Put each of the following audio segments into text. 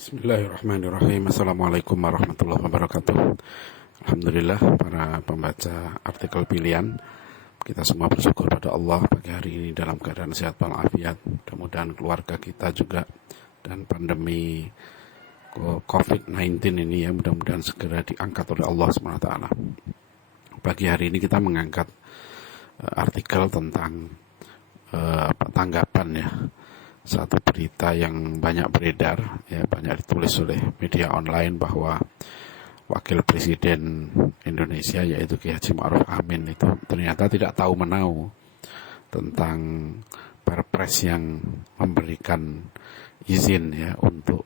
Bismillahirrahmanirrahim. Assalamualaikum warahmatullahi wabarakatuh. Alhamdulillah para pembaca artikel pilihan, kita semua bersyukur pada Allah pagi hari ini dalam keadaan sehat walafiat. Mudah-mudahan keluarga kita juga dan pandemi COVID-19 ini ya mudah-mudahan segera diangkat oleh Allah SWT. Pagi hari ini kita mengangkat artikel tentang tanggapan ya, satu berita yang banyak beredar, ya banyak ditulis oleh media online bahwa Wakil Presiden Indonesia yaitu Kiai Haji Ma'ruf Amin itu ternyata tidak tahu menau tentang Perpres yang memberikan izin ya untuk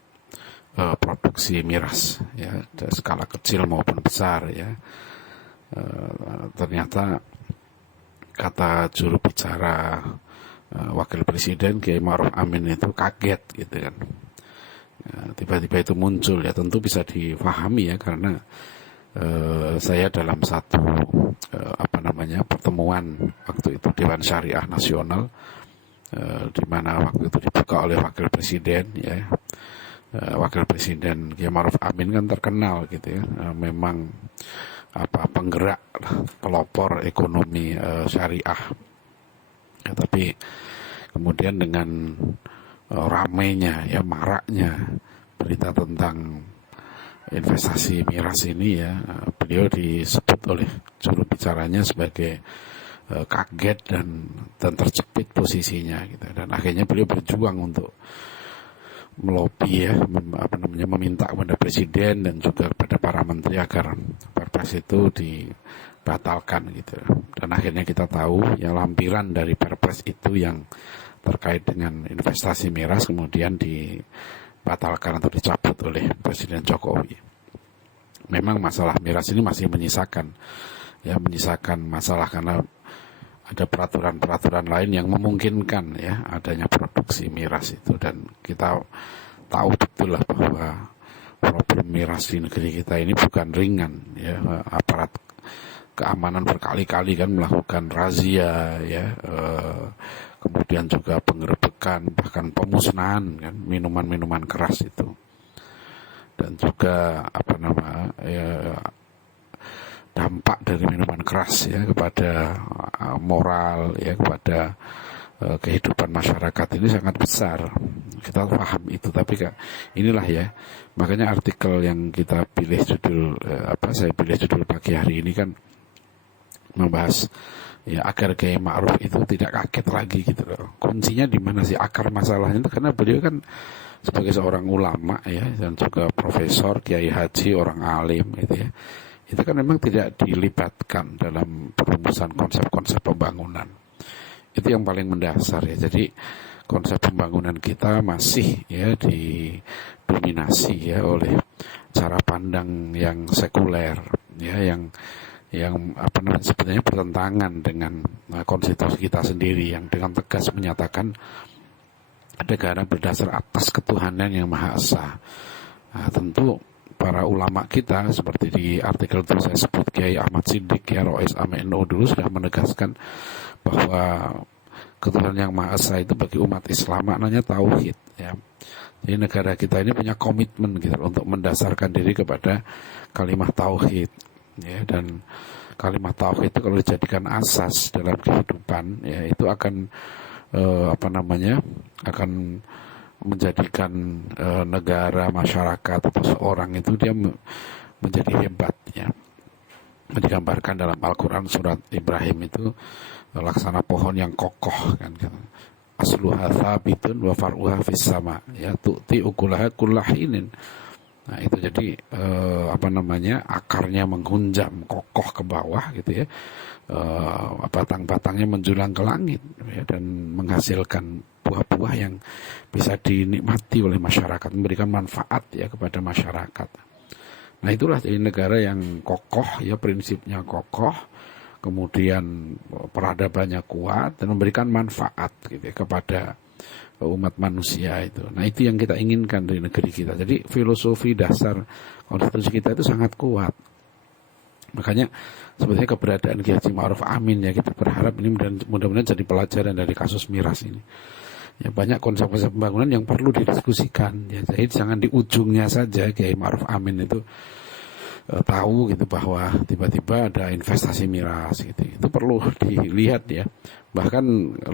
produksi miras ya skala kecil maupun besar ya. Ternyata kata juru bicara Wakil Presiden Kiai Ma'ruf Amin itu kaget gitu kan. Tiba-tiba itu muncul ya, tentu bisa difahami ya karena saya dalam satu pertemuan waktu itu Dewan Syariah Nasional di mana waktu itu dibuka oleh Wakil Presiden ya. Wakil Presiden Kiai Ma'ruf Amin kan terkenal gitu ya, memang penggerak pelopor ekonomi syariah. Ya, tapi kemudian dengan ramainya ya maraknya berita tentang investasi miras ini ya, beliau disebut oleh juru bicaranya sebagai kaget dan terjepit posisinya gitu. Dan akhirnya beliau berjuang untuk melobi ya, meminta kepada presiden dan juga kepada para menteri agar Perpres itu dibatalkan gitu. Dan akhirnya kita tahu ya lampiran dari Perpres itu yang terkait dengan investasi miras kemudian dibatalkan atau dicabut oleh Presiden Jokowi. Memang masalah miras ini masih menyisakan masalah karena ada peraturan-peraturan lain yang memungkinkan ya adanya produksi miras itu, dan kita tahu betul lah bahwa problem miras di negeri kita ini bukan ringan ya. Aparat keamanan berkali-kali kan melakukan razia ya, kemudian juga penggerebekan bahkan pemusnahan kan minuman-minuman keras itu, dan juga dampak dari minuman keras ya kepada moral ya, kepada kehidupan masyarakat ini sangat besar. Kita paham itu, tapi inilah ya, makanya artikel yang kita pilih saya pilih judul pagi hari ini kan membahas ya agar Kiai Ma'ruf itu tidak kaget lagi gitu loh. Kuncinya di mana sih akar masalahnya itu? Karena beliau kan sebagai seorang ulama ya dan juga profesor, kiai haji, orang alim gitu ya. Itu kan memang tidak dilibatkan dalam perumusan konsep-konsep pembangunan. Itu yang paling mendasar ya. Jadi konsep pembangunan kita masih ya didominasi ya oleh cara pandang yang sekuler ya, yang sebenarnya bertentangan dengan konstitusi kita sendiri yang dengan tegas menyatakan negara berdasar atas ketuhanan yang Maha Esa. Nah, tentu para ulama kita seperti di artikel itu saya sebut Kiai Ahmad Siddiq ya, Rois AMNO dulu sudah menegaskan bahwa ketuhanan yang Maha Esa itu bagi umat Islam maknanya tauhid ya. Jadi negara kita ini punya komitmen gitu untuk mendasarkan diri kepada kalimat tauhid ya, dan kalimat tauhid itu kalau dijadikan asas dalam kehidupan ya itu akan akan menjadikan negara, masyarakat atau seorang itu dia menjadi hebat ya. Digambarkan dalam Al-Quran surat Ibrahim itu laksana pohon yang kokoh kan, asluha thabitun wa far'uha fis sama ya tu'ti ukulaha kullahinin. Nah itu jadi akarnya menghunjam kokoh ke bawah gitu ya, batang-batangnya menjulang ke langit ya, dan menghasilkan buah-buah yang bisa dinikmati oleh masyarakat, memberikan manfaat ya kepada masyarakat. Nah itulah jadi negara yang kokoh ya, prinsipnya kokoh, kemudian peradabannya kuat dan memberikan manfaat gitu ya, kepada umat manusia itu. Nah itu yang kita inginkan dari negeri kita. Jadi filosofi dasar konstitusi kita itu sangat kuat. Makanya sebetulnya keberadaan Kiai Haji Ma'ruf Amin ya, kita berharap ini mudah-mudahan jadi pelajaran dari kasus miras ini. Ya, banyak konsep-konsep pembangunan yang perlu didiskusikan. Ya, jadi jangan di ujungnya saja Kiai Ma'ruf Amin itu tahu gitu bahwa tiba-tiba ada investasi miras gitu. Itu perlu dilihat ya. Bahkan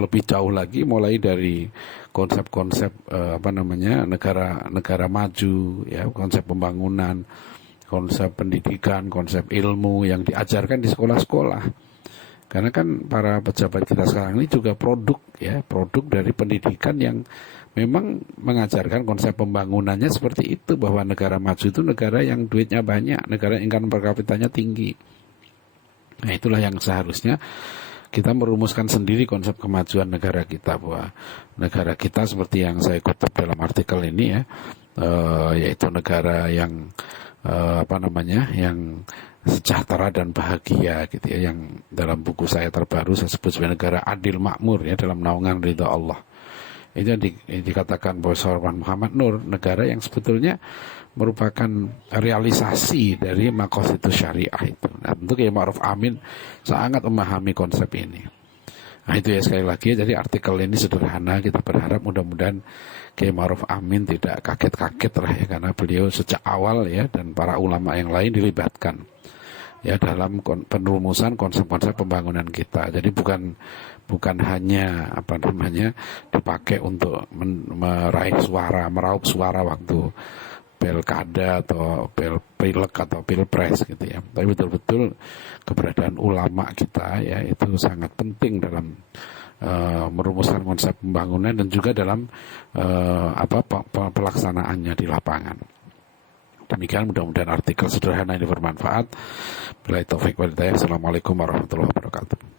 lebih jauh lagi mulai dari konsep-konsep negara maju ya, konsep pembangunan, konsep pendidikan, konsep ilmu yang diajarkan di sekolah-sekolah. Karena kan para pejabat kita sekarang ini juga produk dari pendidikan yang memang mengajarkan konsep pembangunannya seperti itu, bahwa negara maju itu negara yang duitnya banyak, negara yang income per kapitanya tinggi. Nah, itulah yang seharusnya kita merumuskan sendiri konsep kemajuan negara kita, bahwa negara kita seperti yang saya kutip dalam artikel ini ya, yaitu negara yang yang sejahtera dan bahagia gitu ya, yang dalam buku saya terbaru saya sebut sebagai negara adil makmur ya, dalam naungan ridha Allah. Itu yang dikatakan Profesor Muhammad Nur, negara yang sebetulnya merupakan realisasi dari maqasid syariah itu. Nah, tentu Kiai Ma'ruf Amin sangat memahami konsep ini. Nah, itu ya, sekali lagi, jadi artikel ini sederhana, kita berharap mudah-mudahan Kiai Ma'ruf Amin tidak kaget-kaget lah ya, karena beliau sejak awal ya, dan para ulama yang lain dilibatkan ya dalam penrumusan konsep-konsep pembangunan kita. Jadi bukan hanya dipakai untuk meraih suara, meraup suara waktu pilkada atau pilek atau pilpres gitu ya. Tapi betul-betul keberadaan ulama kita ya itu sangat penting dalam merumuskan konsep pembangunan dan juga dalam pelaksanaannya di lapangan. Demikian, mudah-mudahan artikel sederhana ini bermanfaat. Bila taufik wal hidayah. Assalamualaikum warahmatullahi wabarakatuh.